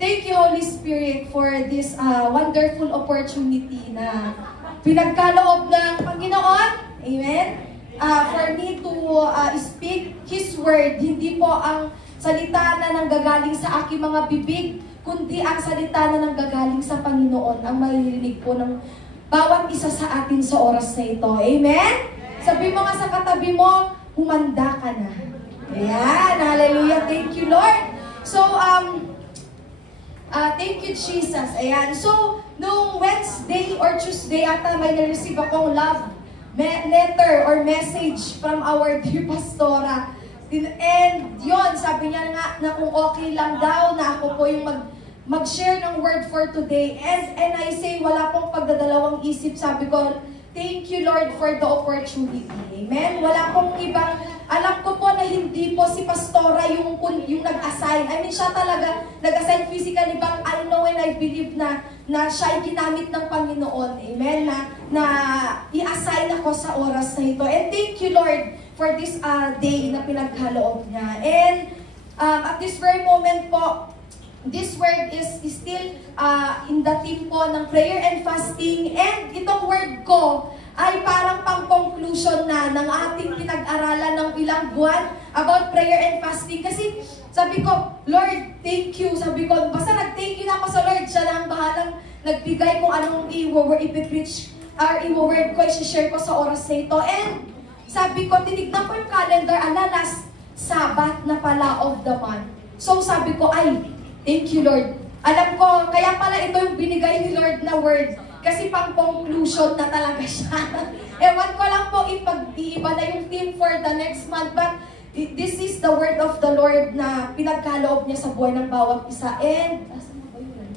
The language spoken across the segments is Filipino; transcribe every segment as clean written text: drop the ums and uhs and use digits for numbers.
Thank you, Holy Spirit, for this wonderful opportunity na pinagkaloob ng Panginoon. Amen? For me to speak His Word. Hindi po ang salita na nanggagaling sa aking mga bibig, kundi ang salita na nanggagaling sa Panginoon ang maririnig po ng bawat isa sa atin sa oras na ito. Amen? Sabi mo nga sa katabi mo, humanda ka na. Ayan, hallelujah. Thank you, Lord. So, thank you, Jesus. Ayan. So, nung Wednesday or Tuesday, ata may na-receive akong love letter or message from our dear Pastora. And yun, sabi niya nga na kung okay lang daw na ako po yung mag-share ng word for today. And I say, wala pong pagdadalawang isip. Sabi ko, thank you, Lord, for the opportunity. Amen? Wala pong ibang, alam ko po na hindi po si Pastora yung nag-assign. I mean, siya talaga nag-assign physically, but I know and I believe na siya ay ginamit ng Panginoon. Amen? Na i-assign ako sa oras na ito. And thank you, Lord, for this day na pinagkaloob niya. And at this very moment po, this word is still in the theme po ng prayer and fasting. And itong word ko ay parang pang-conclusion na ng ating pinag-aralan ng ilang buwan about prayer and fasting. Kasi sabi ko, Lord, thank you. Sabi ko, basta nag-thank you na ako sa Lord. Siya na ang bahalang nagbigay kung anong i-preach or i-word ko, i-share ko sa oras na ito. And sabi ko, tinignan ko yung calendar, last Sabbath na pala of the month. So sabi ko, ay, thank you, Lord. Alam ko, kaya pala ito yung binigay ni Lord na word. Kasi pang-conclusion na talaga siya. Ewan ko lang po ipag-iiba na yung theme for the next month. But this is the word of the Lord na pinagkaloob niya sa buhay ng bawat isa. And, asan na ba yun?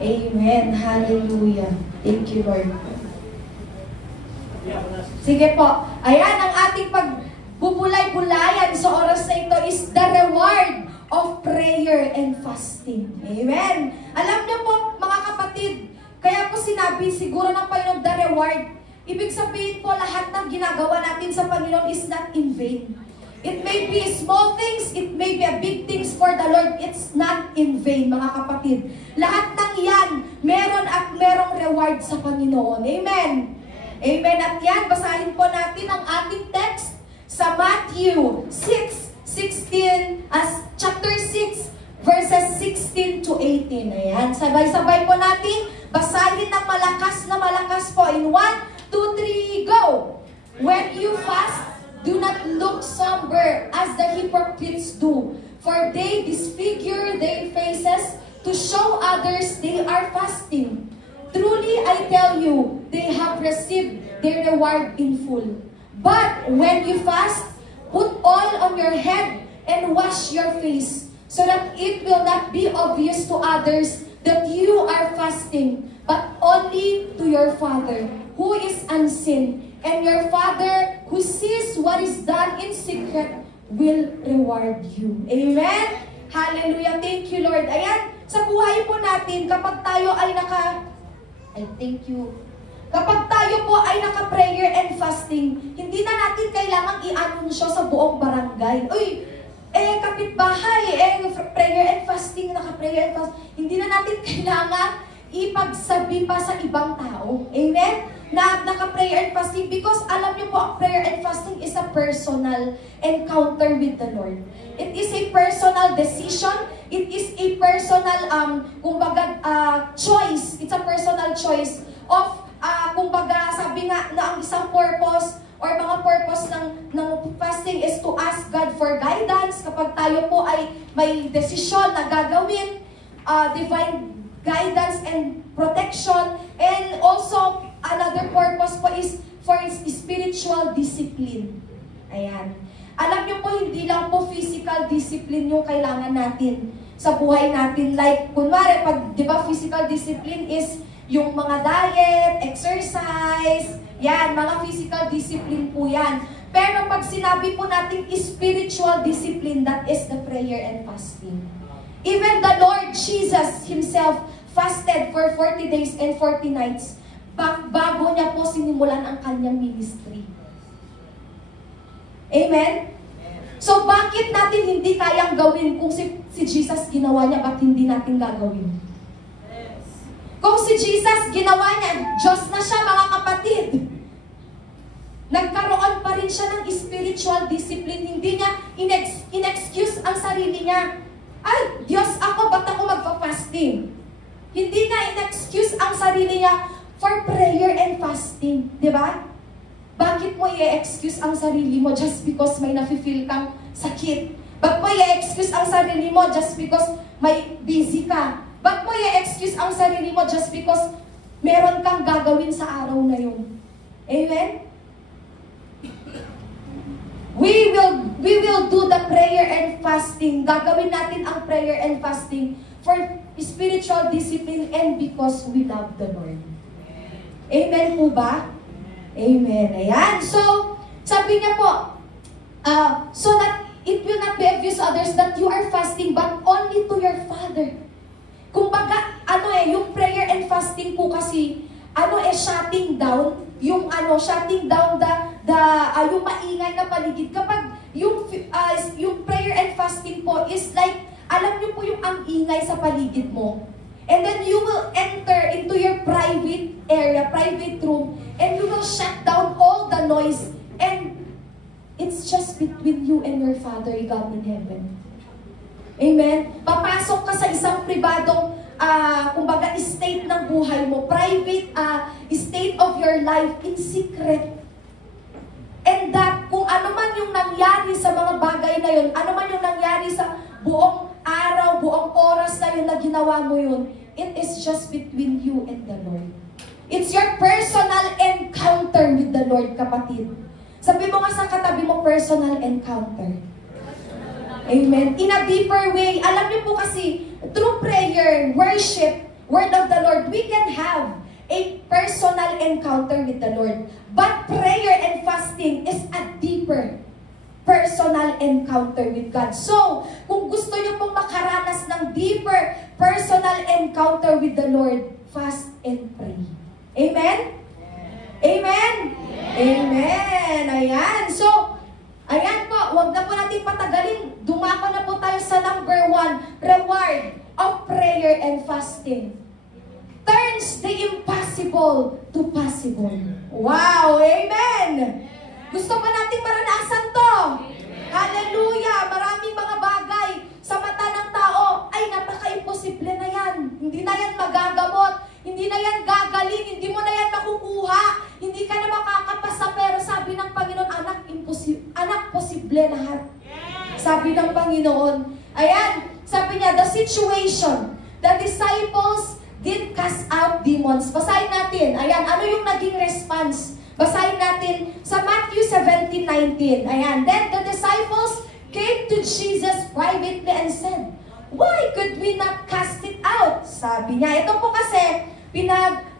Amen. Hallelujah. Thank you, Lord. Sige po. Ayan, ang ating pagbubulay-bulayan sa oras na ito is the reward of prayer and fasting. Amen. Alam niyo po, mga kapatid, kaya po sinabi siguro ng Panginoon the reward. Ibig sabihin po, lahat ng ginagawa natin sa Panginoon is not in vain. It may be small things, it may be a big things for the Lord. It's not in vain, mga kapatid. Lahat ng yan, meron at merong reward sa Panginoon. Amen. Amen. At yan, basahin po natin ang ating text sa Matthew 6:16, chapter 6, verses 16 to 18. Ayan, sabay-sabay po natin, basahin ng malakas po. In 1, 2, 3, go! When you fast, do not look somber as the hypocrites do, for they disfigure their faces to show others they are fasting. Truly, I tell you, they have received their reward in full. But when you fast, put oil on your head and wash your face, so that it will not be obvious to others that you are fasting, but only to your Father, who is unseen. And your Father, who sees what is done in secret, will reward you. Amen? Hallelujah. Thank you, Lord. Ayan, sa buhay po natin, kapag tayo ay kapag tayo po ay naka-prayer and fasting, hindi na natin kailangang i-anunsyo sa buong barangay. Uy, kapitbahay, prayer and fasting, naka-prayer and fasting. Hindi na natin kailangan ipagsabi pa sa ibang tao. Amen? Na naka-prayer and fasting, because alam niyo po, ang prayer and fasting is a personal encounter with the Lord. It is a personal decision. It is a personal, choice. It's a personal choice of, sabi nga na ang isang purpose or mga purpose ng fasting is to ask God for guidance. Kapag tayo po ay may desisyon na gagawin, divine guidance and protection, and also another purpose po is for spiritual discipline. Ayan. Alam niyo po, hindi lang po physical discipline yung kailangan natin sa buhay natin. Like, kunwari, di ba physical discipline is yung mga diet, exercise, yan, mga physical discipline po yan. Pero pag sinabi po natin spiritual discipline, that is the prayer prayer and fasting. Even the Lord Jesus Himself fasted for 40 days and 40 nights bago niya po sinimulan ang kanyang ministry. Amen? So bakit natin hindi kayang gawin kung si Jesus ginawa niya, bakit hindi natin gagawin? Kung si Jesus ginawa niya, Diyos na siya mga kapatid. Nagkaroon pa rin siya ng spiritual discipline. Hindi niya in-excuse ang sarili niya. Ay, Diyos ako, ba't ako magpa-fasting? Hindi niya in-excuse ang sarili niya for prayer and fasting. Di ba? Bakit mo i-excuse ang sarili mo just because may nafe-feel kang sakit? Bakit mo i-excuse ang sarili mo just because may busy ka? Bakit mo i-excuse ang sarili mo just because meron kang gagawin sa araw na yun? Amen? We will do the prayer and fasting. Gagawin natin ang prayer and fasting for spiritual discipline and because we love the Lord. Amen po ba? Amen. Ayan. So, sabi niya po, so that it will not be obvious to others that you are fasting but only to your Father. Kumbaga, yung prayer and fasting po kasi, shutting down, shutting down yung maingay na paligid. Kapag yung prayer and fasting po is like, alam niyo po yung ang ingay sa paligid mo. And then you will enter into your private area, private room, and you will shut down all the noise. And it's just between you and your Father, God in heaven. Amen? Papasok ka sa isang pribadong, kumbaga, state ng buhay mo, private state of your life in secret. And that, kung ano man yung nangyari sa mga bagay na yun, ano man yung nangyari sa buong araw, buong oras na yun na ginawa mo yun, it is just between you and the Lord. It's your personal encounter with the Lord, kapatid. Sabi mo nga sa katabi mo, personal encounter. Amen. In a deeper way, alam niyo po kasi, through prayer, worship, word of the Lord, we can have a personal encounter with the Lord. But prayer and fasting is a deeper personal encounter with God. So, kung gusto niyo pong makaranas ng deeper personal encounter with the Lord, fast and pray. Amen? Amen? Amen. Ayan. So, ayan po, huwag na po natin patagalin. Dumako na po tayo sa number 1, reward of prayer and fasting. Turns the impossible to possible. Wow! Amen! Gusto ba natin maranasan to? Hallelujah! Maraming mga bagay sa mata ng tao, ay napaka-imposible na yan. Hindi na yan magagamot. Hindi na yan gagaling. Hindi mo na yan makukuha. Hindi ka na makakapasa. Pero sabi ng Panginoon, anak, posible lahat. Sabi ng Panginoon. Ayan, sabi niya, the situation, the disciples did cast out demons. Basahin natin. Ayan, ano yung naging response? Basahin natin sa Matthew 17:19. Ayan, then the disciples came to Jesus privately and said, why could we not cast it out? Sabi niya, ito po kasi,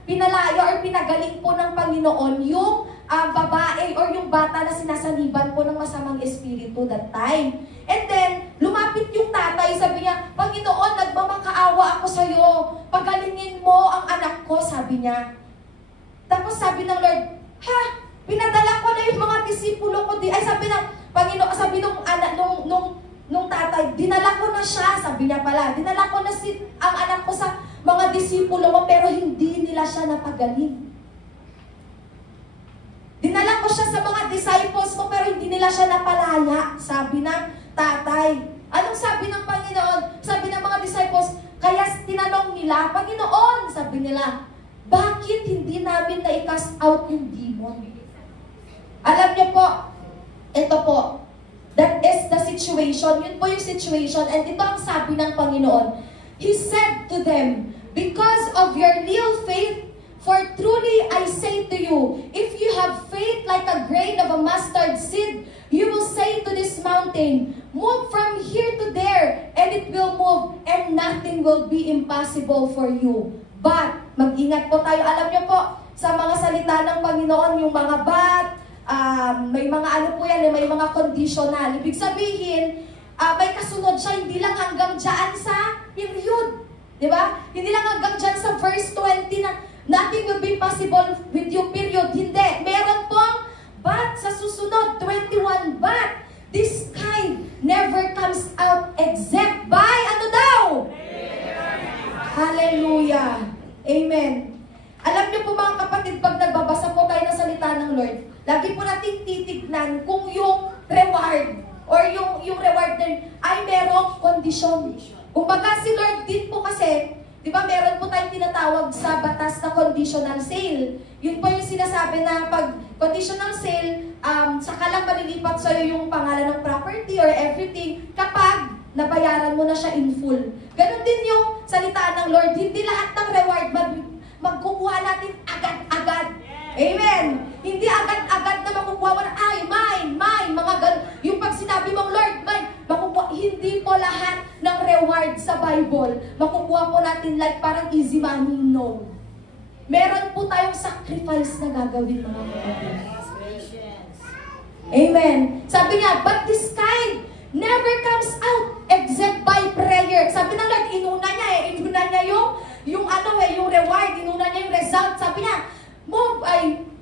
pinalayo or pinagaling po ng Panginoon yung babae or yung bata na sinasaniban po ng masamang espiritu that time. And then, lumapit yung tatay, sabi niya, Panginoon, nagmamakaawa ako sa'yo. Pagalingin mo ang anak ko, sabi niya. Tapos sabi ng Lord, ha? Pinadala ko na yung mga disipulo ko. Ay, sabi ng Panginoon, sabi nung tatay, dinala ko na siya, sabi niya pala, dinala ko na ang anak ko sa mga disipulo mo, pero hindi nila siya napagaling. Dinala ko siya sa mga disciples mo, pero hindi nila siya napalaya, sabi ng tatay. Anong sabi ng Panginoon? Sabi ng mga disciples, kaya tinanong nila, Panginoon, sabi nila, bakit hindi namin na-cast out yung demon? Alam niyo po, ito po, that is the situation. Yun po yung situation. And ito ang sabi ng Panginoon. He said to them, because of your little faith, for truly I say to you, if you have faith like a grain of a mustard seed, you will say to this mountain, move from here to there, and it will move, and nothing will be impossible for you. But, mag-ingat po tayo. Alam niyo po, sa mga salita ng Panginoon, yung mga but, may mga ano po yan, may mga conditional. Ibig sabihin, may kasunod siya, hindi lang hanggang dyan sa period. Diba? Hindi lang hanggang dyan sa verse 20 na nothing will be possible with you, period. Hindi. Meron pong but sa susunod, 21, but this kind never comes out except by, ano daw? Hallelujah. Amen. Alam niyo po mga kapatid, pag nagbabasa po tayo ng salita ng Lord, lagi po natin titignan kung yung reward or yung reward din ay merong kondisyon. Kumbaga si Lord din po kasi, di ba meron po tayong tinatawag sa batas na conditional sale. Yun po yung sinasabi na pag conditional sale, saka lang malilipat sa'yo yung pangalan ng property or everything kapag nabayaran mo na siya in full. Ganon din yung salita ng Lord. Hindi lahat ng reward magkukuha natin agad-agad. Amen. Hindi agad-agad na makukuha mo na, ay, mine, mga ganon. Yung pag sinabi mong Lord, mine, makukuha. Hindi po lahat ng reward sa Bible makukuha po natin like parang easy money, no. Meron po tayong sacrifice na gagawin, mga kapatid. Amen. Sabi niya, but this kind never comes out except by prayer. Sabi ng Lord, inuna niya yung reward, inuna niya yung result. Sabi niya,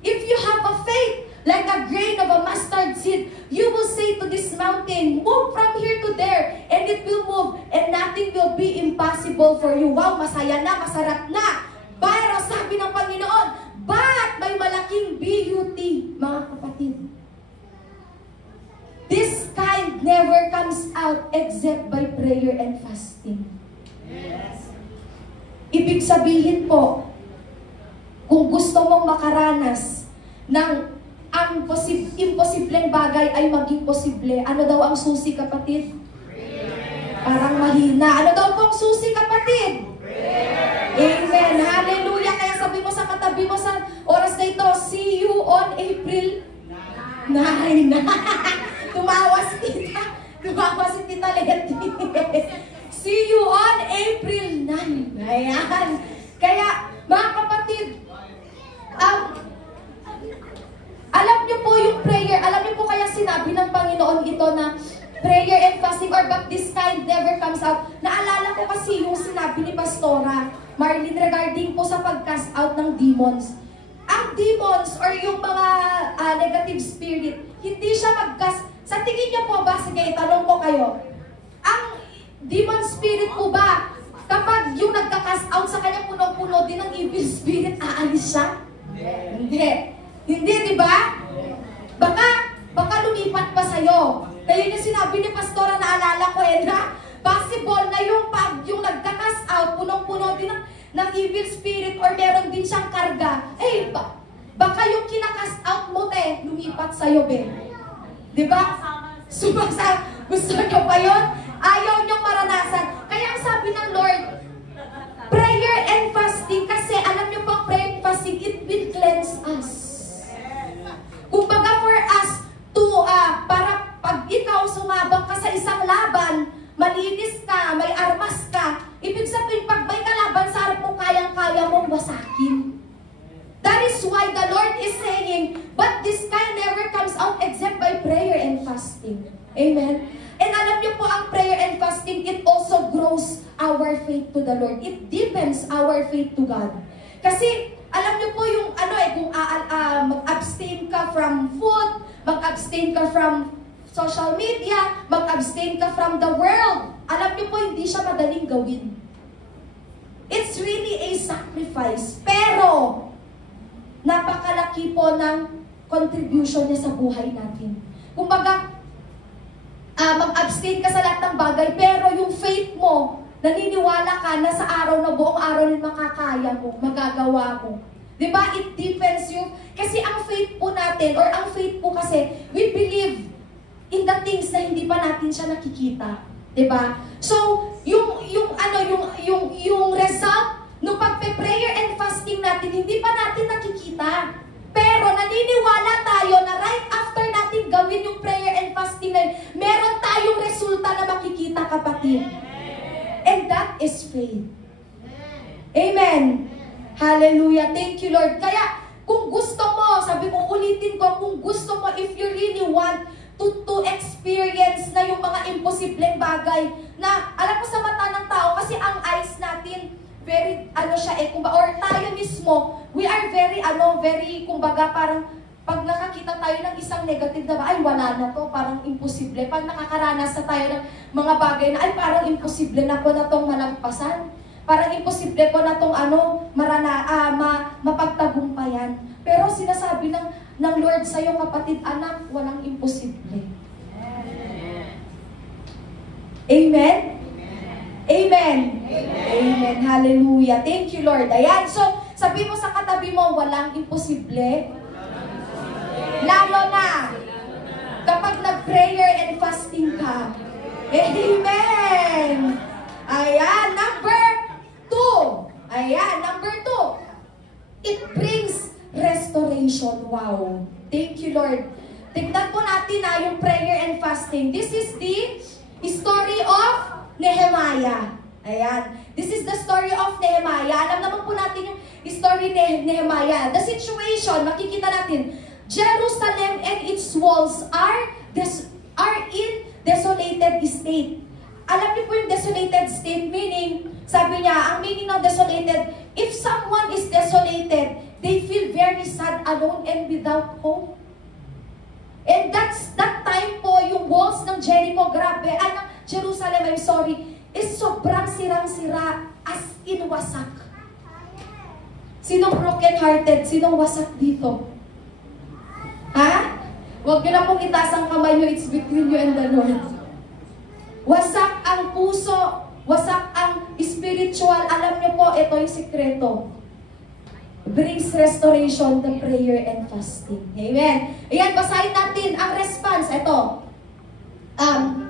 if you have a faith like a grain of a mustard seed, you will say to this mountain, move from here to there, and it will move, and nothing will be impossible for you. Wow, masaya na, masarap na. Pero sabi ng Panginoon, but may malaking beauty, mga kapatid. This kind never comes out except by prayer and fasting. Yes. Ibig sabihin po, kung gusto mong makaranas ng ang imposibleng bagay ay maging posible, ano daw ang susi, kapatid? Prayer. Parang mahina. Ano daw pong susi, kapatid? Prayer. Amen. Hallelujah. Kaya sabi mo sa katabi mo sa oras na ito, see you on April 9. Tumawa si Tita Leti. See you on April 9. Ayan. Kaya, mga kapatid, alam niyo po yung prayer, alam niyo po kaya sinabi ng Panginoon ito na prayer and fasting or but this kind never comes out. Naalala ko kasi yung sinabi ni Pastora Marlene regarding po sa pag-cast out ng demons. Ang demons or yung mga negative spirit, hindi siya mag-cast. Sa tingin niyo po ba, sige, itanong ko kayo, ang demon spirit po ba, kapag yung nagka-cast out sa kanya puno-puno din ng evil spirit, aalis siya? Hindi. Hindi, di ba? Baka lumipat pa sa'yo. Kaya yung sinabi ni Pastora, naalala ko na possible na yung nagka-cast out, punong-puno din ng evil spirit or meron din siyang karga. Baka yung kinakast out mo, lumipat sa'yo, be. Di ba? Gusto nyo pa yun? Ayaw nyong maranasan. Kaya ang sabi ng Lord, prayer and fasting, kasi alam nyo pang prayer and fasting, it will cleanse us. Kumbaga for us to, para pag ikaw sumabak ka sa isang laban, malinis ka, may armas ka, ibig sabihin, pag may kalaban sa harap mo, kayang-kaya mong wasakin. That is why the Lord is saying, but this kind never comes out except by prayer and fasting. Amen? And alam niyo po, ang prayer and fasting, it also grows our faith to the Lord. It deepens our faith to God. Kasi, alam niyo po yung, kung mag-abstain ka from food, mag-abstain ka from social media, mag-abstain ka from the world, alam niyo po, hindi siya madaling gawin. It's really a sacrifice. Pero, napakalaki po ng contribution niya sa buhay natin. Kumbaga, mag-abstain ka sa lahat ng bagay, pero yung faith mo, naniniwala ka na sa araw na buong araw rin makakaya mo, magagawa mo. Diba? It depends you. Kasi ang faith po natin, or ang faith po kasi, we believe in the things na hindi pa natin siya nakikita. Diba? So, yung result, nung pagpe-prayer and fasting natin, hindi pa natin nakikita. Pero naniniwala tayo na right after natin gawin yung prayer and fasting na meron tayong resulta na makikita, kapatid. And that is faith. Amen. Hallelujah. Thank you, Lord. Kaya, kung gusto mo, sabi ko, ulitin ko, kung gusto mo, if you really want to experience na yung mga imposibleng bagay na alam mo sa mata ng tao kasi ang eyes natin very or tayo mismo we are very kumbaga parang pag nakakita tayo ng isang negative na ay wala na to, parang imposible. Pag nakakaranas na tayo ng mga bagay na ay parang imposible na ko na tong malagpasan. Parang imposible ko na tong mapagtagumpayan. Pero sinasabi ng Lord sa iyo, kapatid, anak, walang imposible. Amen? Amen? Amen. Hallelujah. Thank you, Lord. Ayan. So, sabi mo sa katabi mo, walang imposible. Lalo na kapag nag-prayer and fasting ka. Amen. Ayan. Number 2. Ayan. Number 2. It brings restoration. Wow. Thank you, Lord. Tignan po natin yung prayer and fasting. This is the story of Nehemiah. Ayan. This is the story of Nehemiah. Alam naman po natin yung story ni Nehemiah. The situation, makikita natin, Jerusalem and its walls are in desolated state. Alam niyo po yung desolated state, meaning, sabi niya, ang meaning ng desolated, if someone is desolated, they feel very sad, alone, and without hope. And that time po, yung walls ng Jericho, grabe, Jerusalem, I'm sorry, is sobrang sirang-sira, as in wasak. Sinong broken-hearted? Sinong wasak dito? Ha? Huwag niyo na pong itaas ang kamay niyo, it's between you and the Lord. Wasak ang puso, wasak ang spiritual. Alam niyo po, ito yung sikreto. Brings restoration, the prayer and fasting. Amen. Ayan, basahin natin ang response. Ito.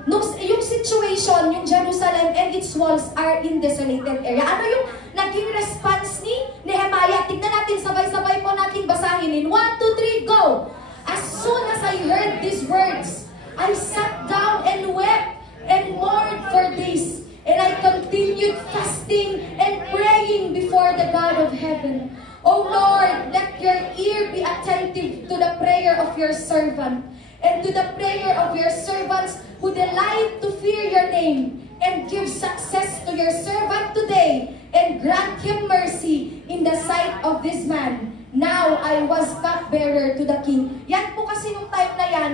Yung situation, yung Jerusalem and its walls are in desolated area. Ano yung naging response ni Nehemiah? Tignan natin, sabay-sabay po natin basahin. In 1, 2, 3, go! As soon as I heard these words, I sat down and wept and mourned for days. And I continued fasting and praying before the God of heaven. O Lord, let your ear be attentive to the prayer of your servant and to the prayer of your servants who delight to fear your name, and give success to your servant today, and grant him mercy in the sight of this man. Now I was cupbearer to the king. Yan po kasi nung time na yan,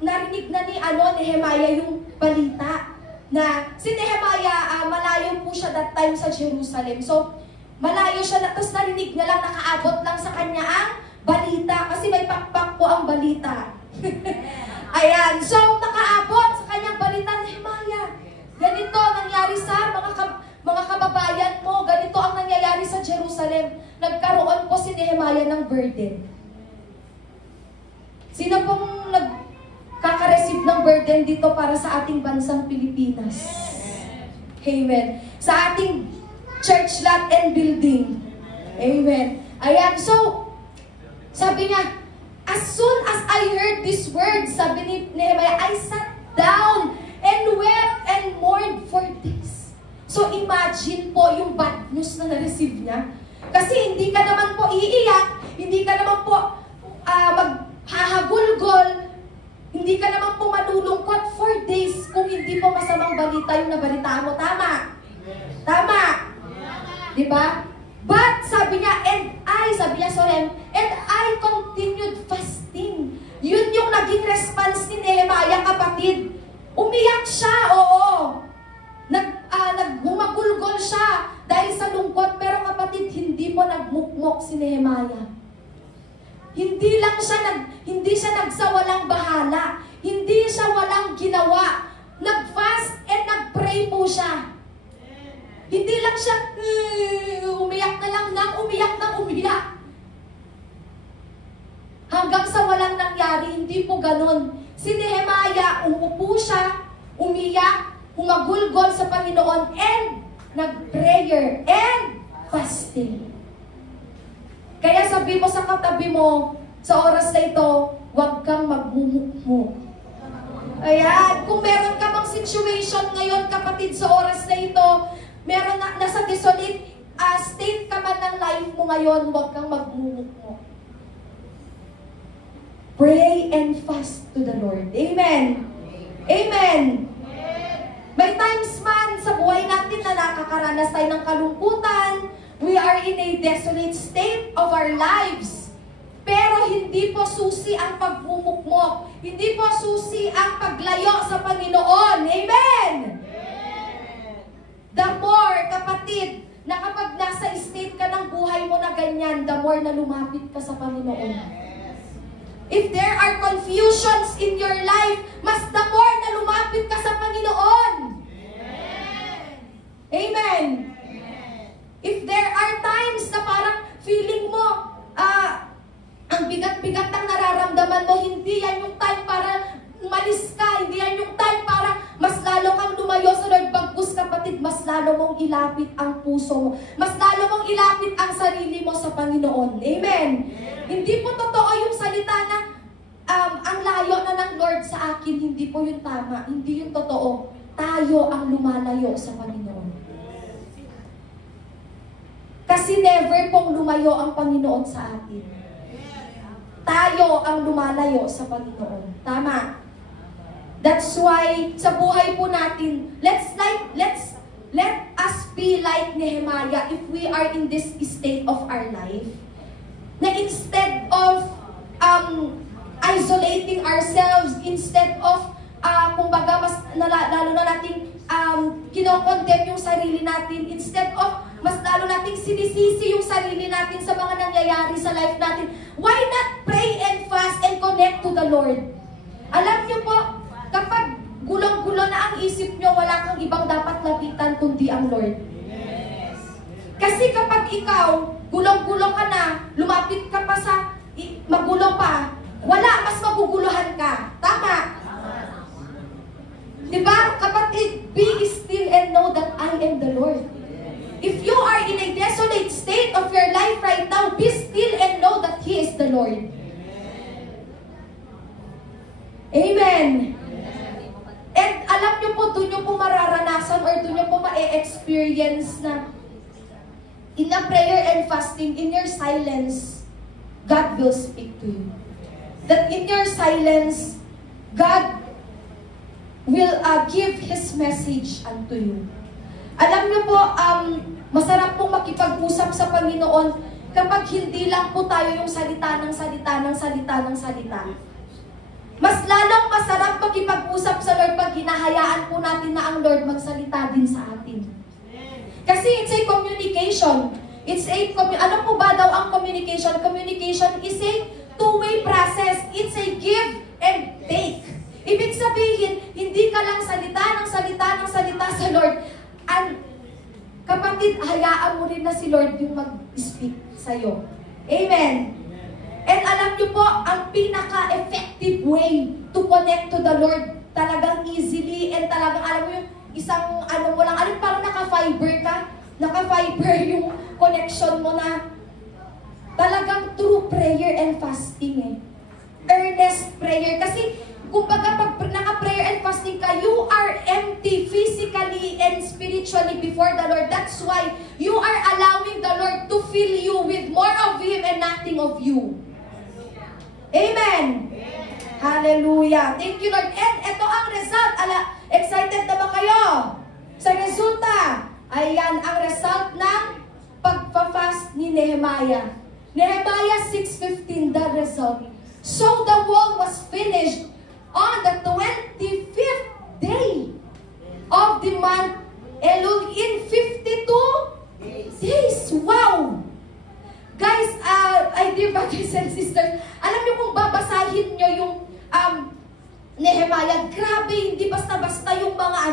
narinig na ni Nehemiah yung balita na si Nehemiah, malayo po siya that time sa Jerusalem. So, malayo siya, tapos narinig na lang, nakaabot lang sa kanya ang balita, kasi may pakpak po ang balita. Ayan, so nakaabot sa kanyang balita, Nehemiah, ganito nangyari sa mga kababayan mo, ganito ang nangyayari sa Jerusalem. Nagkaroon po si Nehemiah ng burden. Sino pong nagkakareceive ng burden dito para sa ating bansang Pilipinas? Amen. Sa ating church lot and building. Amen. Ayan, so, sabi niya, as soon as I heard these words, sabi ni Nehemiah, I sat down and wept and mourned for this. So imagine po yung bad news na na-receive niya. Kasi hindi ka naman po iiyak, hindi ka naman po maghahagulgol, hindi ka naman po malulungkot for days kung hindi po masamang balita yung nabalitaan mo. Tama? Tama? Diba? But, sabi niya, and I continued fasting. Yun yung naging response ni Nehemiah, kapatid. Umiyak siya, oo. Naghumagulgol siya dahil sa lungkot, pero kapatid, hindi po nagmukmok si Nehemiah. Hindi siya nagsawalang bahala. Hindi siya walang ginawa. Nag-fast and nag-pray po siya. Hindi lang siya, umiyak na lang umiyak. Hanggang sa walang nangyari, hindi po ganun. Si Nehemiah, umupo siya, umiyak, humagulgol sa Panginoon, and nag-prayer and fasting. Kaya sabi mo sa katabi mo, sa oras na ito, huwag kang magmumukmuk. Ayan, kung meron ka bang situation ngayon, kapatid, sa oras na ito, meron nasa desolate state ka man ng life mo ngayon, huwag kang magmumukmuk. Pray and fast to the Lord. Amen. Amen. May times man sa buhay natin na nakakaranas tayo ng kalungkutan. We are in a desolate state of our lives. Pero hindi po susi ang pagmumukmok. Hindi po susi ang paglayo sa Panginoon. Amen! The more, kapatid, na kapag nasa state ka ng buhay mo na ganyan, the more na lumapit ka sa Panginoon. If there are confusions in your life, mas the more na lumapit ka sa Panginoon. Amen. If there are times na parang feeling mo, ang bigat-bigat ng nararamdaman mo, hindi yan yung time para umalis ka, hindi yan yung time para mas lalo kang lumayo sa Lord. Bagkus, kapatid, mas lalo mong ilapit ang puso mo. Mas lalo mong ilapit ang sarili mo sa Panginoon. Amen. Hindi po totoo yung salita na ang layo na ng Lord sa akin. Hindi po yung tama. Hindi yung totoo. Tayo ang lumalayo sa Panginoon. Kasi never pong lumayo ang Panginoon sa atin. Tayo ang lumalayo sa Panginoon. Tama. That's why sa buhay po natin, let us be like Nehemiah if we are in this state of our life. Na instead of isolating ourselves, instead of kumbaga mas lalo na nating kinokondemn yung sarili natin, instead of mas lalo nating sinisisi yung sarili natin sa mga nangyayari sa life natin, why not pray and fast and connect to the Lord? Alam niyo po, kapag gulong-gulo na ang isip niyo, wala kang ibang dapat lapitan kundi ang Lord. Kasi kapag ikaw, gulong-gulo ka na, lumapit ka pa sa magulo pa, wala, mas maguguluhan ka. Tama? Diba? Kapatid, be still and know that I am the Lord. If you are in a desolate state of your life right now, be still and know that He is the Lord. Amen. And alam niyo po, doon niyo po mararanasan or doon niyo po ma-experience na in a prayer and fasting, in your silence, God will speak to you. That in your silence, God will give His message unto you. Alam niyo po, masarap pong makipag-usap sa Panginoon kapag hindi lang po tayo yung salita ng salita ng salita ng salita. Mas lalong masarap makipag-usap sa Lord pag hinahayaan po natin na ang Lord magsalita din sa atin. Kasi it's a communication. Ano po ba daw ang communication? Communication is a two-way process. It's a give and take. Ibig sabihin, hindi ka lang salita ng salita ng salita sa Lord. Kapatid, hayaan mo rin na si Lord yung mag-speak sa'yo. Amen. And alam niyo po, ang pinaka-effective way to connect to the Lord, talagang easily, and talagang, alam mo yung isang, mo lang, parang naka-fiber ka, naka-fiber yung connection mo na talagang through prayer and fasting eh. Earnest prayer. Kasi, kumbaga, pag naka-prayer and fasting ka, you are empty physically and spiritually before the Lord. That's why you are allowing the Lord to fill you with more of Him and nothing of you. Amen. Hallelujah. Thank you, Lord. And ito ang result. Excited na ba kayo? Sa resulta, ayan ang result ng pagpa-fast ni Nehemiah. Nehemiah 6:15, the result. So the wall was finished on the 25th day of the month Elul in 52 days. Wow! Guys, dear brothers and sisters, alam niyo kung babasahin niyo yung Nehemiah, grabe, hindi basta-basta yung mga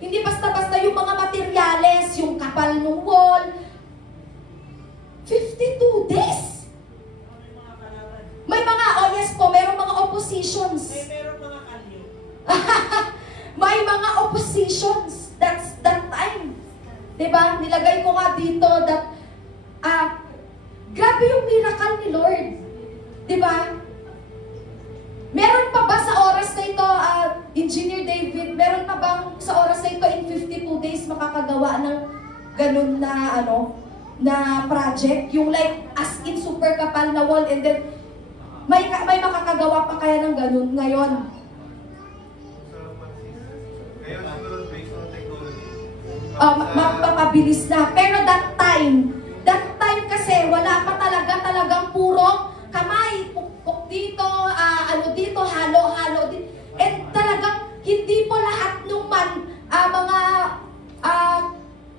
hindi basta-basta yung mga materyales, yung kapal ng wall. 52 days! May mga, yes po, mayroong mga oppositions. Mayroong mga kalyo. May mga oppositions. That's that time. Diba? Nilagay ko nga dito that, grabe yung miracle ni Lord. Diba? Meron pa ba sa oras na ito, Engineer David, meron pa bang sa oras na ito in 52 days makakagawa ng ganun na, na project? Yung like, as in super kapal na wall and then, may makakagawa pa kaya ng ganun ngayon? Ngayon, siguro based on technology. Mapapabilis na. Pero that time kasi wala pa talagang puro kamay, pukpok dito, dito, halo dito. And talagang hindi po lahat nung mga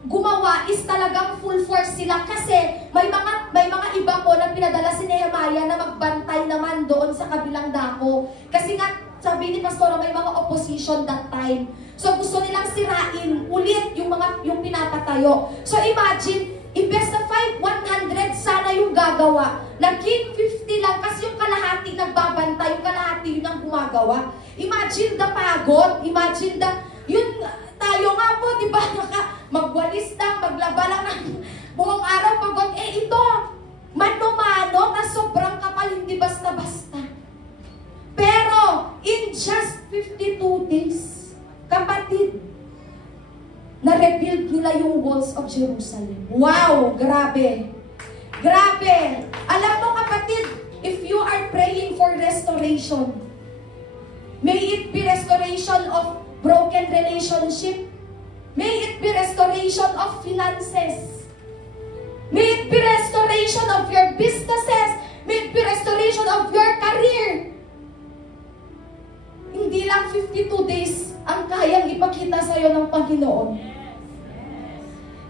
gumawa is talagang full force sila kasi may mga iba po na pinadala si Nehemiah na magbantay naman doon sa kabilang dako. Kasi nga, sabi ni Pastor, may mga opposition that time. So gusto nilang sirain ulit yung pinapatayo. So imagine, imbes na 100 sana yung gagawa, naging 50 lang kasi yung kalahati nagbabantay, yung kalahati yun ang gumagawa. Imagine the pagod, imagine yun, tayo nga po, di ba, magwalis lang, maglaba lang ng buong araw, pagod. Ito, mano-mano, na sobrang kapal, hindi basta-basta. Pero, in just 52 days, kapatid, na-rebuild nila yung walls of Jerusalem. Wow! Grabe! Grabe! Alam mo kapatid, if you are praying for restoration, may it be restoration of broken relationship, may it be restoration of finances, may it be restoration of your businesses, may it be restoration of your career. Hindi lang 52 days ang kayang ipakita sa'yo ng Panginoon.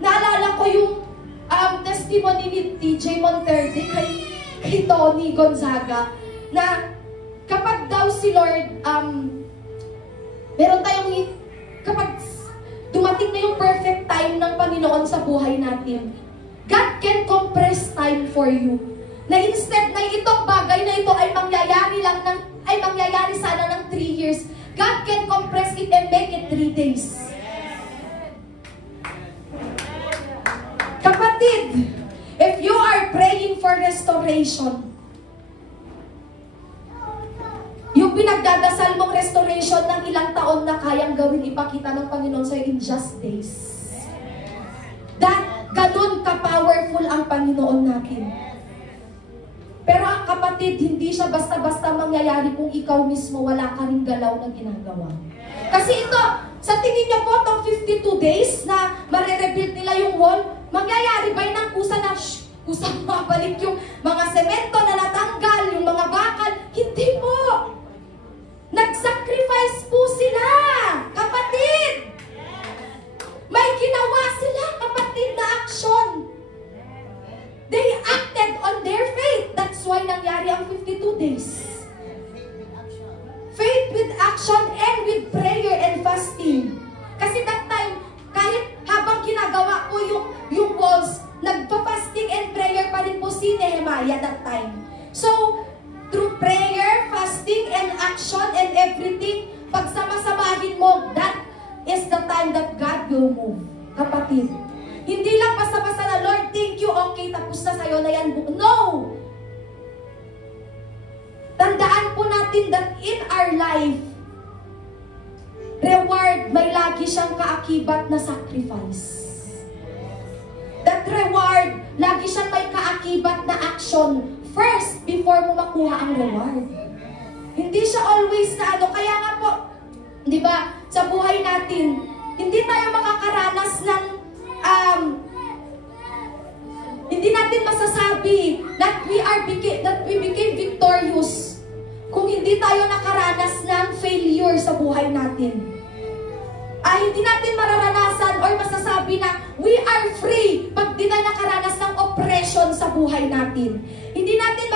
Naalala ko yung testimony ni TJ Monterde kay Tony Gonzaga na kapag daw si Lord, meron tayong, kapag dumating na yung perfect time ng Panginoon sa buhay natin, God can compress time for you. Na instead na itong bagay na ito ay mangyayari sana ng 3 years, God can compress it and make it 3 days. Kapatid, if you are praying for restoration, yung pinagdadasal mong restoration ng ilang taon na kayang gawin, ipakita ng Panginoon sa'yo in just days. Ganun ka-powerful ang Panginoon natin. Pero ang kapatid, hindi siya basta-basta mangyayari kung ikaw mismo wala ka ring galaw na ginagawa. Kasi ito, sa tingin niyo po, itong 52 days na mare-rebuild nila yung wall, mangyayari ba yun ang kusa na kusang mabalik yung mga semento na natanggal, yung mga bakal? Hindi po! Nag-sacrifice po sila, kapatid! May ginawa sila, kapatid, na aksyon. They acted on their faith. That's why nangyari ang 52 days. Faith with action and with prayer and fasting. Kasi that time, kahit habang ginagawa po yung walls, nagpa-fasting and prayer pa rin po si Nehemiah that time. So, through prayer, fasting, and action, and everything, pagsama-samahin mo, that is the time that God will move. Kapatid, hindi lang basta-basta na, Lord, thank you, okay, tapos na sa'yo na yan. No! Tandaan po natin that in our life, reward, may lagi siyang kaakibat na sacrifice. That reward, lagi siyang may kaakibat na action first before mo makuha ang reward. Hindi siya always na kaya nga po, di ba, sa buhay natin, hindi tayo makakaranas ng, hindi natin masasabi that we became victorious kung hindi tayo nakaranas ng failure sa buhay natin. Hindi natin mararanasan or masasabi na we are free pag di tayo nakaranas ng oppression sa buhay natin. Hindi natin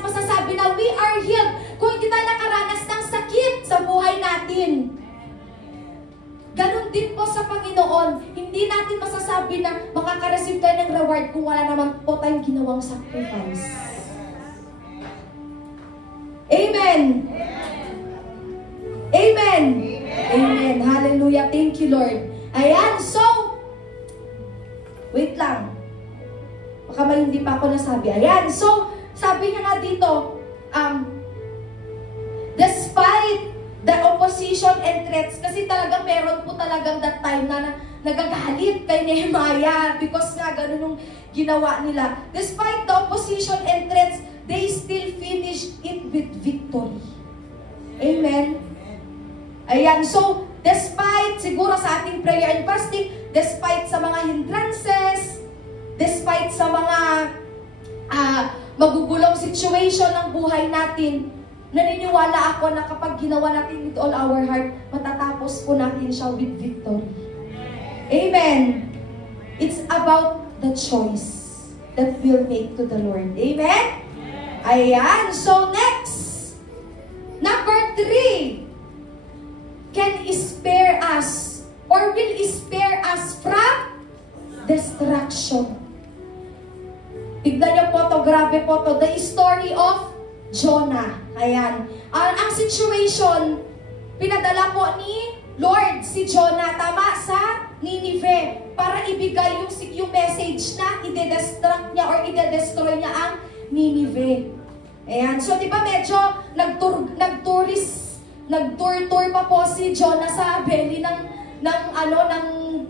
masasabi na we are healed kung hindi tayo nakaranas ng sakit sa buhay natin. Ganon din po sa Panginoon, hindi natin masasabi na makaka-receive tayo ng reward kung wala naman po tayong ginawang sacrifice. Amen! Amen! Amen! Hallelujah! Thank you, Lord. Ayan, so, wait lang. Baka may hindi pa ako nasabi. Ayan, so, sabi niya nga dito, despite the opposition and threats, kasi talagang meron po talagang that time na nagagalit kay Nehemiah because nga ganun yung ginawa nila. Despite the opposition and threats, they still finished it with victory. Amen? Ayan, so, despite siguro sa ating prayer and fasting, despite sa mga hindrances, despite sa mga magugulong situation ng buhay natin, naniniwala ako na kapag ginawa natin with all our heart, matatapos po natin siya with victory. Amen. It's about the choice that we'll make to the Lord. Amen? Ayan. So next, number 3, can spare us or will spare us from destruction. Tignan niyo po to, grabe po to. The story of Jonah. Ayan. Ang situation, pinadala po ni Lord si Jonah, tama, sa Nineveh para ibigay yung message na ide-destruct niya or ide-destroy niya ang Nineveh. Ayan. So, di ba medyo nag-tour pa po si Jonah sa belly ng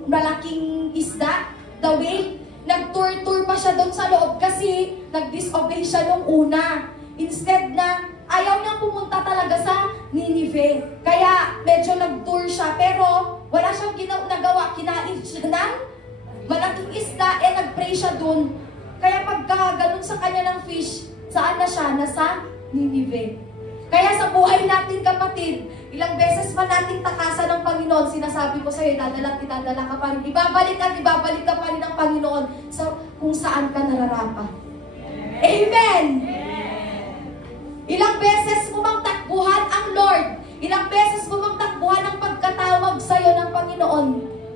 malaking isda, the whale. Nag-tour pa siya doon sa loob kasi nag-disobey siya nung una. Instead na ayaw niyang pumunta talaga sa Nineveh. Kaya medyo nag-tour siya pero wala siyang nagawa. Kinain siya ng malaking isda nag-pray siya doon. Kaya pagka ganun sa kanya ng fish, saan na siya? Nasa Nineveh. Kaya sa buhay natin, kapatid, ilang beses man nating takasan ng Panginoon, sinasabi ko sa'yo, idadala ka pa rin. Ibabalik ka pa rin ng Panginoon sa kung saan ka nararapat. Amen! Ilang beses mo mang takbuhan ang Lord, ilang beses mo mang takbuhan ang pagkatawag sa'yo ng Panginoon,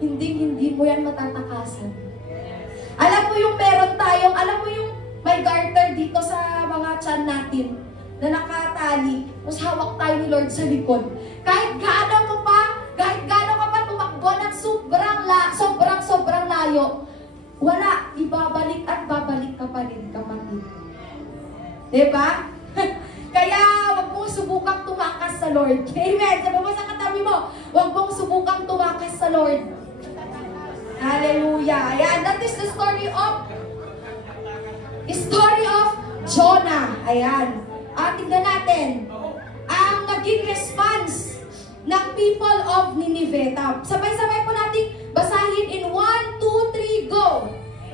hindi mo yan matatakasan. Alam mo yung may garter dito sa mga tiyan natin, na nakatali, tapos hawak tayo ni Lord sa likod. Kahit gaano ka pa tumakbo ng sobrang layo, wala, ibabalik at babalik ka pa rin, kapatid. Diba? Kaya, wag mong subukang tumakas sa Lord. Amen. Sabi mo sa katabi mo, wag mong subukang tumakas sa Lord. Hallelujah. Ayan, that is the story of Jonah. Ayan. Tingnan natin ang naging response ng people of Nineveh. Sabay-sabay po natin basahin in 1, 2, 3, go!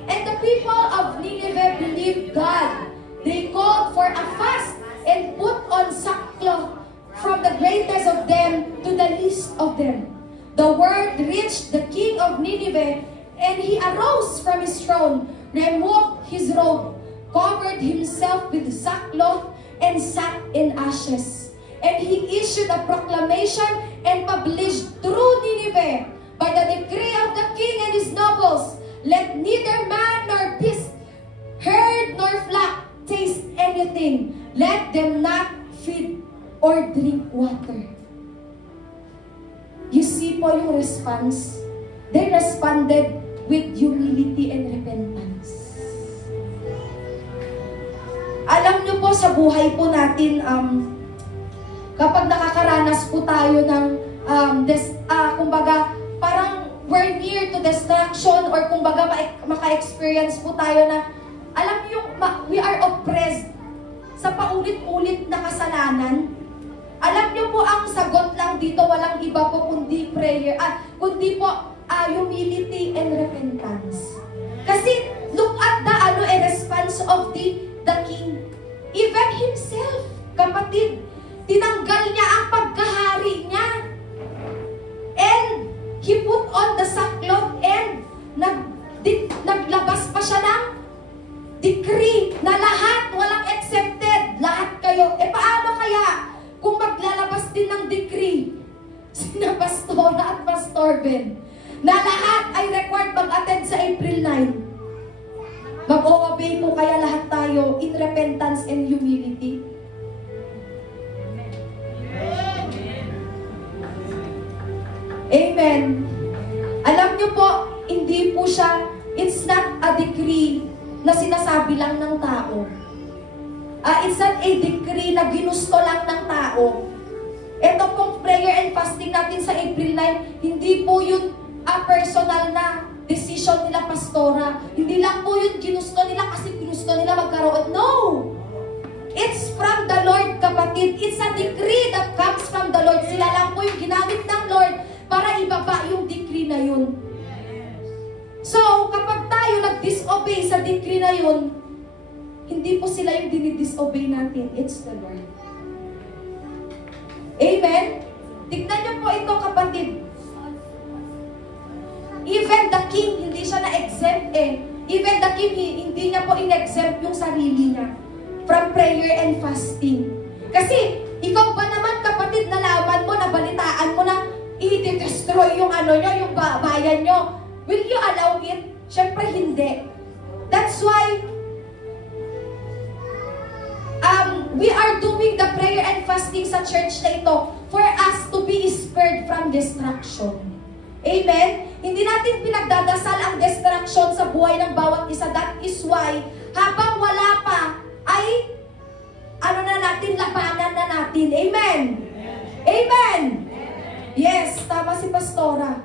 And the people of Nineveh believed God. They called for a fast and put on sackcloth from the greatest of them to the least of them. The word reached the king of Nineveh, and he arose from his throne, removed his robe, covered himself with sackcloth, and sat in ashes. And he issued a proclamation and published through Nineveh, by the decree of the king and his nobles, let neither man nor beast, herd nor flock taste anything. Let them not feed or drink water. You see po yung response? They responded with humility and repentance. Alam niyo po sa buhay po natin, kapag nakakaranas po tayo ng, kumbaga, parang we're near to destruction or kumbaga maka-experience po tayo na, alam niyo, we are oppressed sa paulit-ulit na kasalanan. Alam niyo po, ang sagot lang dito, walang iba po kundi prayer, kundi po humility and repentance. Kasi, look at the response of the king. Even himself, kapatid, tinanggal niya ang pagkahari niya. And he put on the sackcloth and naglabas pa siya ng decree na lahat, walang accepted, lahat kayo. Paano kaya kung maglalabas din ng decree sina Pastora at Pastor Ben na lahat ay required mag-attend sa April 9? Mag-o-obey po kaya lahat tayo in repentance and humility? Amen. Alam niyo po, hindi po siya, it's not a decree na sinasabi lang ng tao. It's not a decree na ginusto lang ng tao. Ito pong prayer and fasting natin sa April 9, hindi po yun personal na decision nila, Pastora. Hindi lang po yun ginusto nila kasi ginusto nila magkaroon. No! It's from the Lord, kapatid. It's a decree that comes from the Lord. Sila lang po yung ginamit ng Lord para ibaba yung decree na yun. So, kapag tayo nag-disobey sa decree na yun, hindi po sila yung dinidisobey natin. It's the Lord. Amen? Tignan niyo po ito, kapatid. Even the king, hindi siya na-exempt eh. Even the king, hindi niya po in-exempt yung sarili niya from prayer and fasting. Kasi, ikaw ba naman, kapatid, nalaman mo, nabalitaan mo na i-destroy yung ano nyo, yung bayan nyo. Will you allow it? Siyempre, hindi. That's why, we are doing the prayer and fasting sa church na ito for us to be spared from destruction. Amen? Hindi natin pinagdadasal ang destruction sa buhay ng bawat isa. That is why, habang wala pa, ay, labanan na natin. Amen? Amen? Yes, tama si Pastora.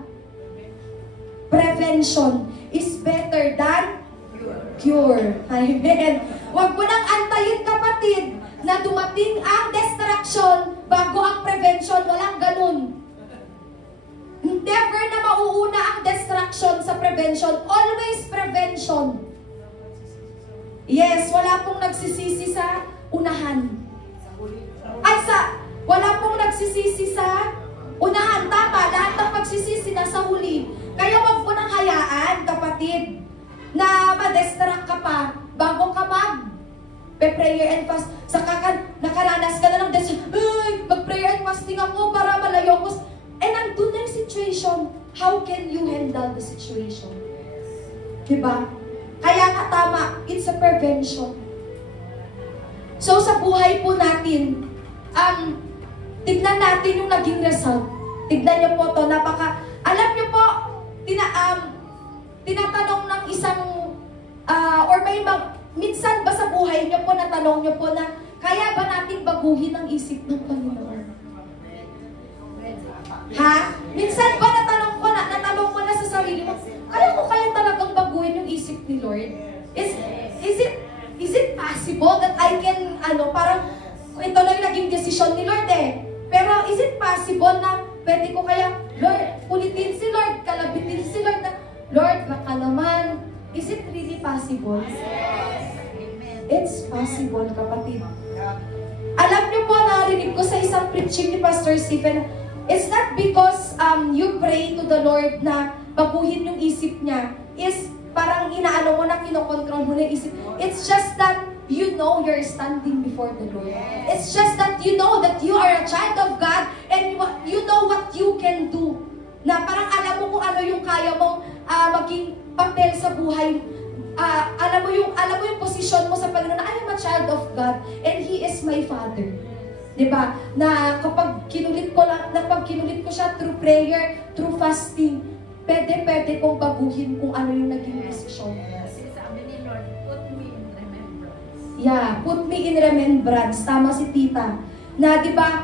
Prevention is better than cure. Amen? Huwag mo nang antayin, kapatid, na dumating ang destruction bago ang prevention. Walang ganun. Never na mauuna ang destruction sa prevention. Always prevention. Yes, wala pong nagsisisi sa unahan. Wala pong nagsisisi sa unahan. Tama, lahat ng pagsisisi na sa huli. Kaya wag mo nang hayaan, kapatid, na ma-distract ka pa bago ka prayer and fast. Nakaranas ka na ng mag-prayer and fasting ako para malayo ko. And nandun na yung situation. How can you handle the situation? Diba? Kaya nga tama, it's a prevention. So sa buhay po natin, tignan natin yung naging result. Tignan niyo po to, alam niyo po, tinatanong ng isang, minsan ba sa buhay niyo po, natanong niyo po na, kaya ba natin baguhin ang isip ng Panginoon? Ha? Minsan ba natanong mo na sa sarili mo, kaya ko kaya talagang baguhin yung isip ni Lord? Is it possible that I can, parang, ito na yung naging desisyon ni Lord eh. Pero is it possible na pwede ko kaya, Lord, ulitin si Lord, kalabitin si Lord na, Lord, baka naman, is it really possible? It's possible, kapatid. Alam niyo po, narinig ko sa isang preaching ni Pastor Stephen, it's not because you pray to the Lord na baguhin yung isip niya, is parang inaano mo na, kinokontrol mo na yung isip. It's just that you know you're standing before the Lord. It's just that you know that you are a child of God and you know what you can do. Na parang alam mo kung ano yung kaya mong maging papel sa buhay. Alam mo yung posisyon mo sa Panginoon na I am a child of God and He is my Father. Diba? Na kapag kinulit ko siya through prayer, through fasting, pwede kong baguhin kung ano yung naging desisyon. Sabi ni Lord, put me in remembrance. Yeah, put me in remembrance. Tama si Tita. Na diba,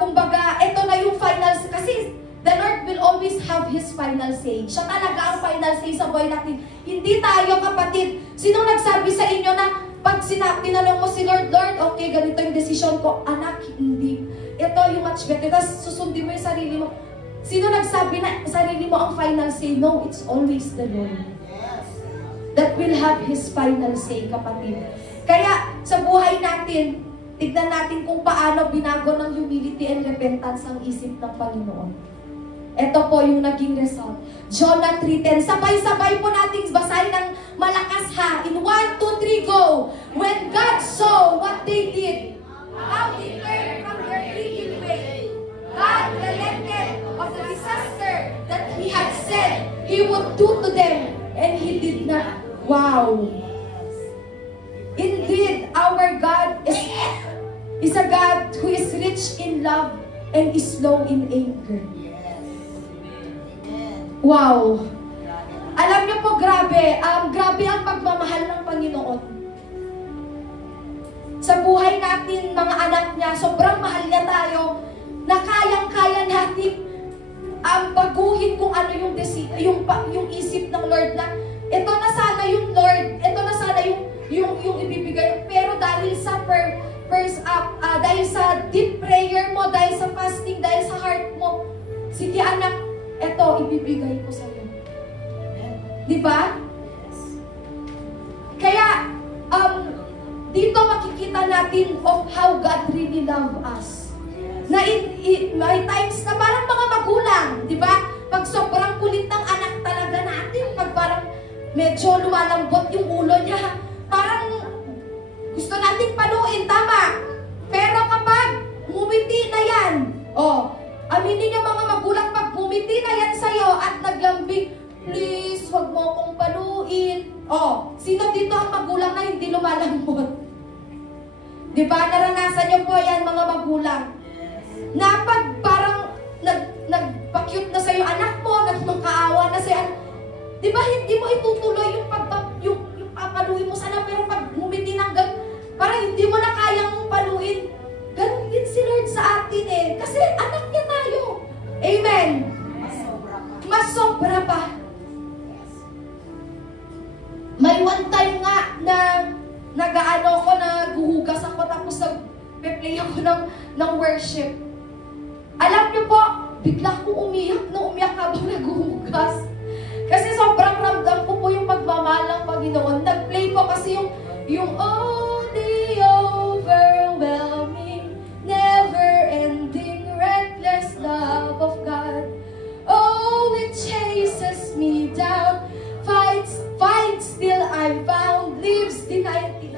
kumbaga, ito na yung final, kasi the Lord will always have His final say. Siya talaga ang final say sa buhay natin. Hindi tayo, kapatid. Sino nagsabi sa inyo na pag tinanong mo si Lord, Lord, okay, ganito yung desisyon ko. Anak, hindi. Ito yung much better. Tapos susundin mo yung sarili mo. Sino nagsabi na sarili mo ang final say? No, it's always the Lord. That will have His final say, kapatid. Kaya, sa buhay natin, tignan natin kung paano binago ng humility and repentance ang isip ng Panginoon. Ito po yung naging result. Jonah 3:10. Sabay-sabay po nating basahin ng malakas ha. In 1, 2, 3, go! When God saw what they did, how they turned from their wicked way, God relented of the disaster that He had said He would do to them, and He did not. Wow! Indeed, our God is a God who is rich in love and is slow in anger. Wow! Alam niyo po, grabe ang pagmamahal ng Panginoon. Sa buhay natin, mga anak niya, sobrang mahal niya tayo, na kayang-kaya natin baguhin kung ano yung isip ng Lord na ito na sana yung Lord, ito na sana yung ibibigay. Pero dahil ibibigay ko sa'yo. Di ba? Kaya, dito makikita natin of how God really love us. Na may times na parang mga magulang, di ba? Pag sobrang kulit ng anak talaga natin, pag parang medyo lumalambot yung ulo niya, parang gusto nating paluin, tama? Pero kapag ngumiti na yan, aminin niyo mga magulang, pag ngumiti na yan sa'yo at naglambing, please, huwag mo akong paluin. Sino dito ang magulang na hindi lumalambot? Di ba? Naranasan niyo po yan, mga magulang. Na pag parang nagpa-cute na sa'yo anak mo, nagmangkaawa na sa'yo, di ba hindi mo itutuloy yung papaluin mo sana, pero pag ngumiti ng ganun, parang hindi mo na kayang paluin. Ganun din si Lord sa atin eh. Kasi anak niya tayo. Amen. Mas sobra pa. May one time nga na naghuhugas ako tapos nag-play ako ng worship. Alam niyo po, bigla akong umiyak habang naghuhugas. Kasi sobrang ramdam ko po yung pagmamahal ng Panginoon. Nag-play po kasi yung oh, the overwhelming, never-ending, reckless love of God. Oh, it chases me down, fights till I'm found, lives the 99.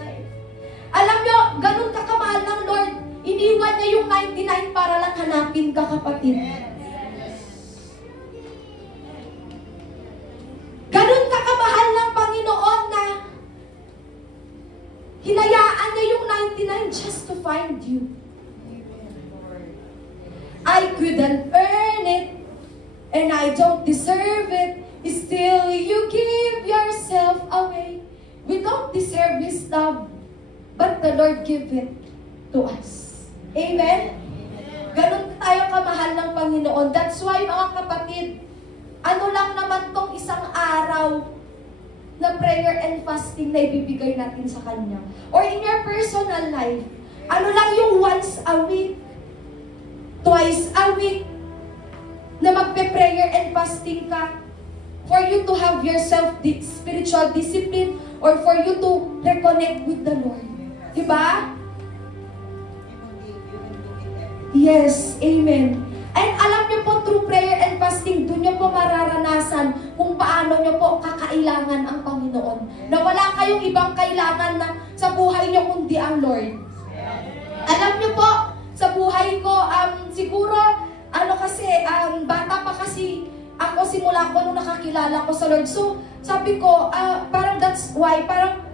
Alam nyo, ganun kakamahal ng Lord. Iniwan niya yung 99 para lang hanapin ka, kapatid. Ganun kakamahal ng Panginoon na hinayaan niya yung 99 just to find you. I couldn't earn it, and I don't deserve it. Still, you give yourself away. We don't deserve His love, but the Lord give it to us. Amen? Ganun tayo kamahal ng Panginoon. That's why, mga kapatid, ano lang naman tong isang araw na prayer and fasting na ibibigay natin sa Kanya. Or in your personal life, ano lang yung once a week, twice a week, na magpe-prayer and fasting ka for you to have yourself spiritual discipline or for you to reconnect with the Lord. Diba? Yes, amen. And alam niyo po, through prayer and fasting, doon niyo po mararanasan kung paano niyo po kakailangan ang Panginoon. Na wala kayong ibang kailangan na sa buhay niyo kundi ang Lord. Alam niyo po, sa buhay ko, siguro, bata pa kasi ako simula ko nung nakakilala ko sa Lord. So, sabi ko, parang that's why, parang,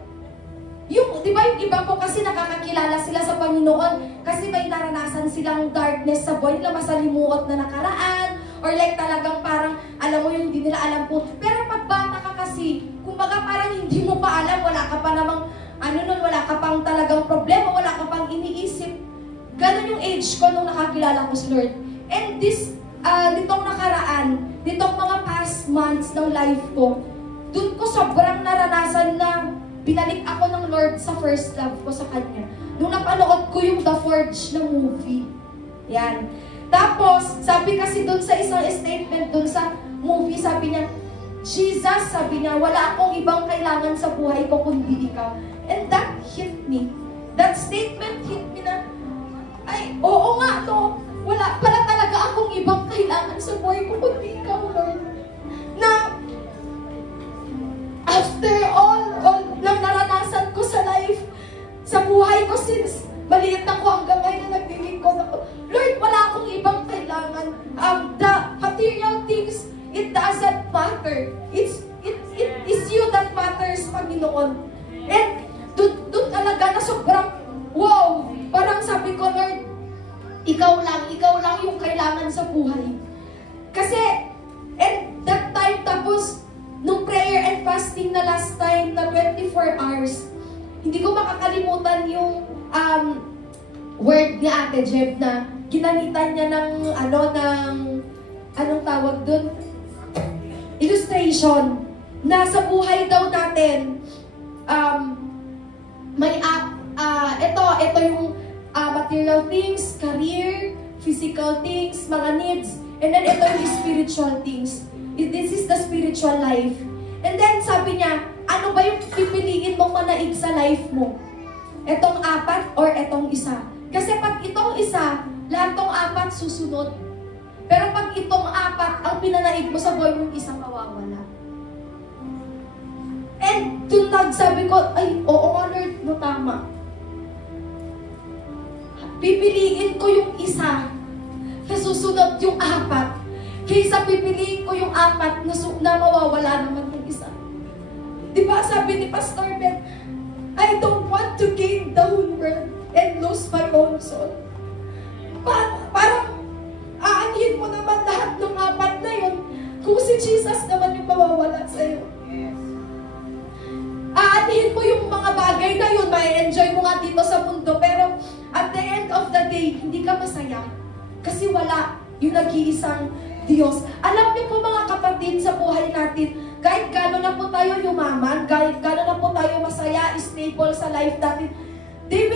di ba yung iba po kasi nakakakilala sila sa Panginoon kasi may naranasan silang darkness sa buhay nila, masalimuot na nakaraan, or like talagang parang, alam mo yung hindi nila alam po. Pero pag bata ka kasi, kumbaga parang hindi mo pa alam, wala ka pa namang, wala ka pang talagang problema, wala ka pang iniisip. Ganon yung age ko nung nakakilala ko sa Lord. And nitong nakaraan, nitong mga past months ng life ko, dun ko sobrang naranasan na binalik ako ng Lord sa first love ko sa Kanya. Nung napanood ko yung The Forge na movie. Yan. Tapos, sabi kasi dun sa isang statement dun sa movie, sabi niya, Jesus, sabi niya, wala akong ibang kailangan sa buhay ko kundi ikaw. And that hit me. That statement hit me na, ay, oo nga, no. Wala pala talaga akong ibang kailangan sa buhay ko kundi ikaw, Lord. Na, after all na naranasan ko sa life, sa buhay ko since maliit ako hanggang ngayon na nagdinig ko na, Lord, wala akong ibang kailangan. The material things, it doesn't matter. It's you that matters, Panginoon. And doon talaga na sobrang, wow, parang sabi ko, Lord, ikaw lang yung kailangan sa buhay. Kasi, and that time, tapos, nung prayer and fasting na last time, na 24 hours, hindi ko makakalimutan yung word ni Ate Jeb na ginamitan niya ng, anong tawag dun? Illustration. Na sa buhay daw natin, ito yung material things, career, physical things, mga needs, and then ito yung spiritual things. This is the spiritual life. And then sabi niya, ano ba yung pipiliin mong manaig sa life mo? Etong 4 or etong 1? Kasi pag itong 1, lahat tong 4 susunod. Pero pag itong 4, ang pinanaig mo sa buhay mong 1 mawawala. And dun nagsabi ko, ay, oo nga Lord, no, tama. Pipiliin ko yung 1 na susunod yung 4. Kaysa pipiliin ko yung 4 na mawawala naman yung 1. Diba sabi ni Pastor Ben, I don't want to gain the whole world and lose my own soul. Parang aanhin mo naman lahat ng 4 na yun kung si Jesus naman yung mawawala sa'yo. Aanhin mo yung mga bagay na yun, may enjoy mo nga dito sa mundo, pero at the end of the day, hindi ka masaya. Kasi wala yung nag-iisang Diyos. Alam niyo po mga kapatid sa buhay natin, kahit gano'n na po tayo yumaman, kahit gano'n na po tayo masaya, stable sa life natin, there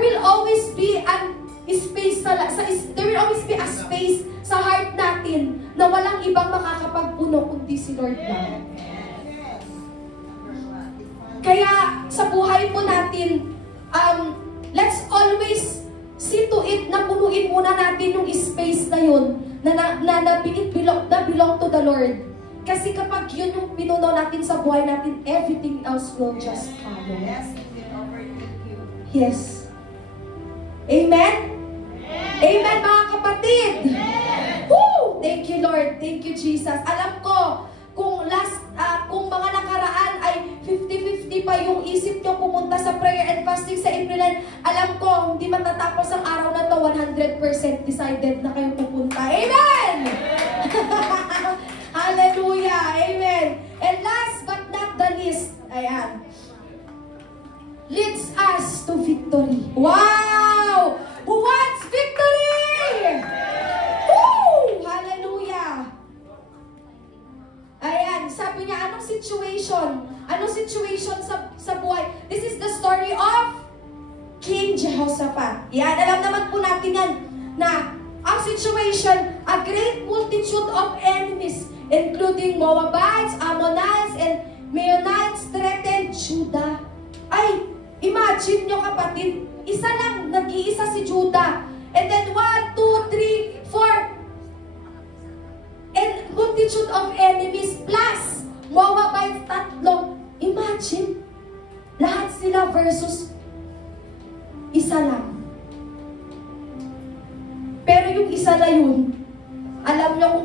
will always be a space sa heart natin na walang ibang makakapagpuno kundi si Lord lang. Kaya sa buhay po natin, let's always see to it na punuin muna natin yung space na yun na belong to the Lord. Kasi kapag yun yung pinuno natin sa buhay natin, everything else will just follow. Yes, it will overtake you. Yes. Amen? Amen, mga kapatid! Woo! Thank you, Lord. Thank you, Jesus. Alam ko, kung mga nakaraan ay 50-50 pa yung isip nyo pumunta sa prayer and fasting sa April 9, alam ko, hindi matatapos ang araw na to, 100% decided na kayo pupunta. Amen! Hallelujah! Amen! And last but not the least, ayan, leads us to victory. Wow! Who wants victory? Woo! Hallelujah! Ayan, sabi niya, anong situation? Anong situation sa buhay? This is the story of King Jehoshaphat. Yan, alam naman po natin yan, na ang situation, a great multitude of enemies, including Moabites, Ammonites, and Meunites, threatened Judah. Ay, imagine nyo kapatid, isa lang, nag-iisa si Judah. And then 1, 2, 3, 4, and multitude of enemies plus Moabites, 3. Imagine, lahat sila versus isa lang. Pero yung isa na yun, alam nyo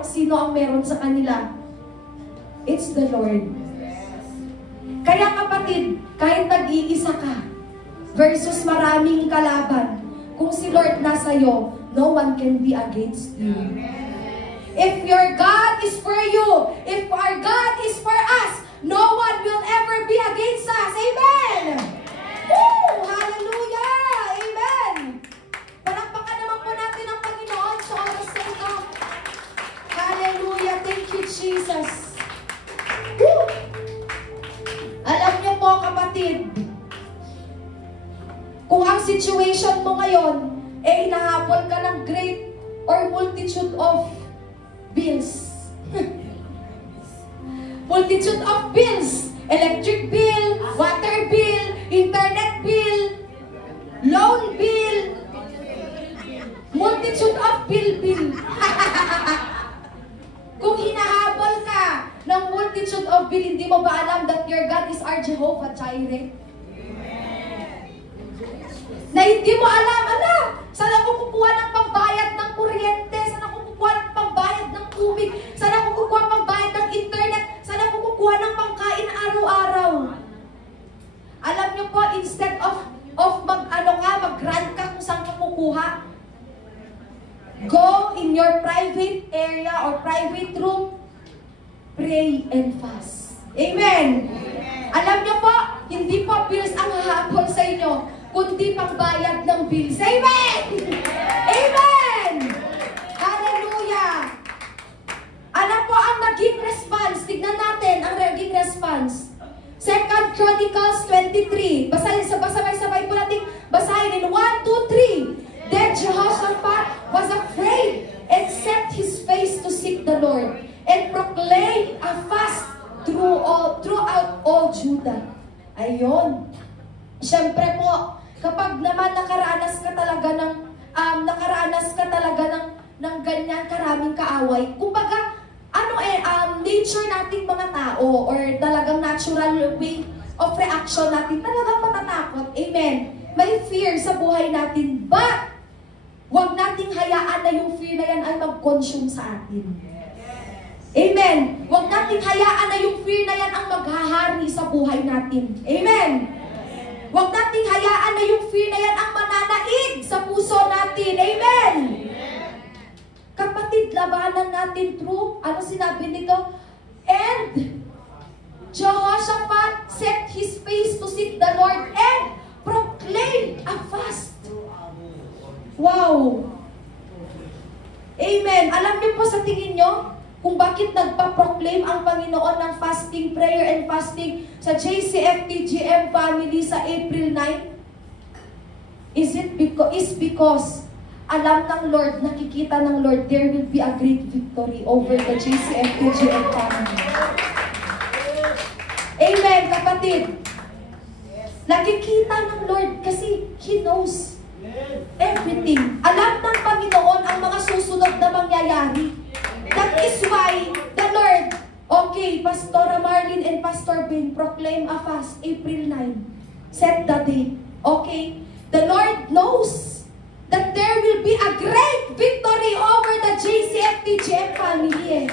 sino ang meron sa kanila. It's the Lord. Kaya kapatid, kahit nag-iisa ka versus maraming kalaban, kung si Lord nasa'yo, no one can be against you. If your God is for you, if our God is for us, no one will ever be against us. Amen! Woo! Hallelujah! Amen! Palakpakan naman po natin ang Panginoon sa oras na ito. Hallelujah! Thank you, Jesus! Woo! Alam niyo po, kapatid, kung ang situation mo ngayon, hinahabol ka ng great or multitude of bills. Multitude of bills. Electric bill, water bill, internet bill, loan bill, multitude of bill. Kung hinahabol ka ng multitude of bill, hindi mo ba alam that your God is our Jehovah Jireh? Na hindi mo alam, saan ako kukuha ng pambayad ng kuryente, saan ako kukuha ng pambayad ng tubig, saan ako kukuha ng pambayad ng internet, saan ako kukuha ng pangkain araw-araw. Alam niyo po, instead of mag-grant ka kung saan ka kukuha, go in your private area or private room, pray and fast. Amen! Alam niyo po, hindi po bills ang hahabol sa inyo, kundi pangbayad ng bills. Amen! Amen! Hallelujah! Ano po ang naging response? Tignan natin ang naging response. 2 Chronicles 23. Sabay-sabay po natin basahin in 1, 2, 3. Then Jehoshaphat was afraid and set his face to seek the Lord. kaaway. Kumbaga, nature nating mga tao or talagang natural way of reaction natin, talagang matatakot. Amen. May fear sa buhay natin, but huwag nating hayaan na yung fear na yan ay mag-consume sa atin. Amen. Huwag nating hayaan na yung fear na yan ang maghahari sa buhay natin. Amen. Huwag nating hayaan na yung fear na yan ang mananaig sa puso natin. Amen. Kapatid, labanan natin through, ano sinabi nito? And Jehoshaphat set his face to seek the Lord and proclaim a fast. Wow! Amen. Alam niyo po sa tingin niyo kung bakit nagpa-proclaim ang Panginoon ng fasting, prayer and fasting sa JCFTGM family sa April 9? Is because alam ng Lord, nakikita ng Lord, there will be a great victory over the JCFTGM family. Amen, kapatid. Nakikita ng Lord kasi He knows everything. Alam ng Panginoon ang mga susunod na mangyayari. That is why the Lord, okay, Pastor Marlene and Pastor Ben, proclaim a fast, April 9. Set the date. Okay? The Lord knows that there will be a great victory over the JCFTGM family.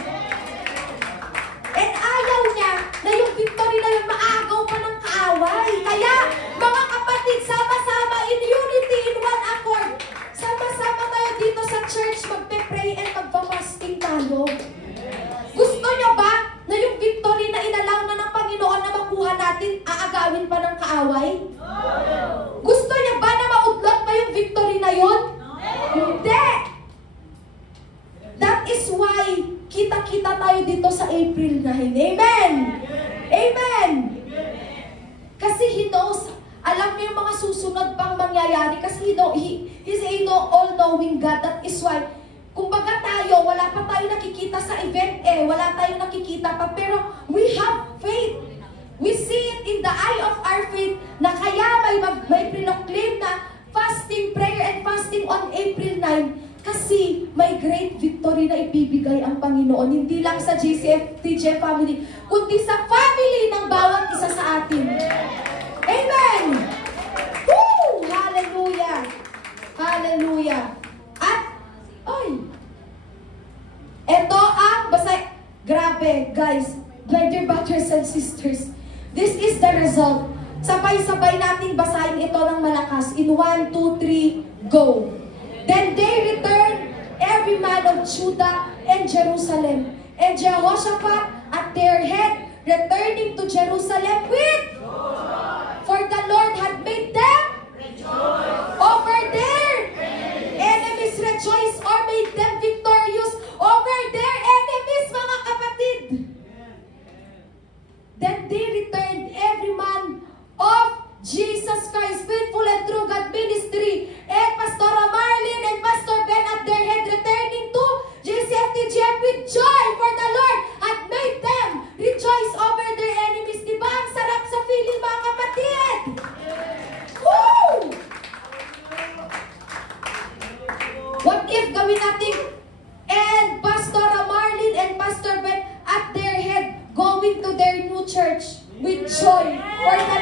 And ayaw niya na yung victory na yun maagaw pa ng kaaway. Kaya, mga kapatid, sama-sama in unity, in one accord. Sama-sama tayo dito sa church, magpe-pray and magpa-fasting tayo. Gusto niyo ba na yung victory na inalaw na ng Panginoon na makuha natin, aagawin pa ng kaaway? Gusto niya ba na maudlot pa yung victory na yun? Hindi! That is why kita-kita tayo dito sa April 9. Amen! Amen! Kasi He knows, alam niyo yung mga susunod pang mangyayari kasi He's a all-knowing God. That is why, kumbaga tayo, wala pa tayo nakikita sa event wala tayong nakikita pa, pero we have faith. We see it in the eye of our faith na kaya may pinoclaim na fasting, prayer and fasting on April 9 kasi may great victory na ibibigay ang Panginoon. Hindi lang sa JCFTJ family, kundi sa family ng bawat isa sa atin. Amen! Woo! Hallelujah! Hallelujah! At, eto ang, grabe, guys, my dear brothers and sisters, this is the result. Sabay-sabay nating basahin ito ng malakas. In 1, 2, 3, go! Then they returned, every man of Judah and Jerusalem, and Jehoshaphat at their head, returning to Jerusalem with joy. For the Lord had made them rejoice over their enemies, rejoice, or made them victorious over their enemies, mga kapatid. Then they returned, every man of Jesus Christ, faithful and true God ministry, and Pastor Marlene and Pastor Ben at their head, returning to JCFTGM with joy, for the Lord had made them rejoice over their enemies. Diba ang sarap sa feeling, mga kapatid? Woo! What if gawin natin, and Pastor Marlene and Pastor Ben at their head, going to their new church with joy, for the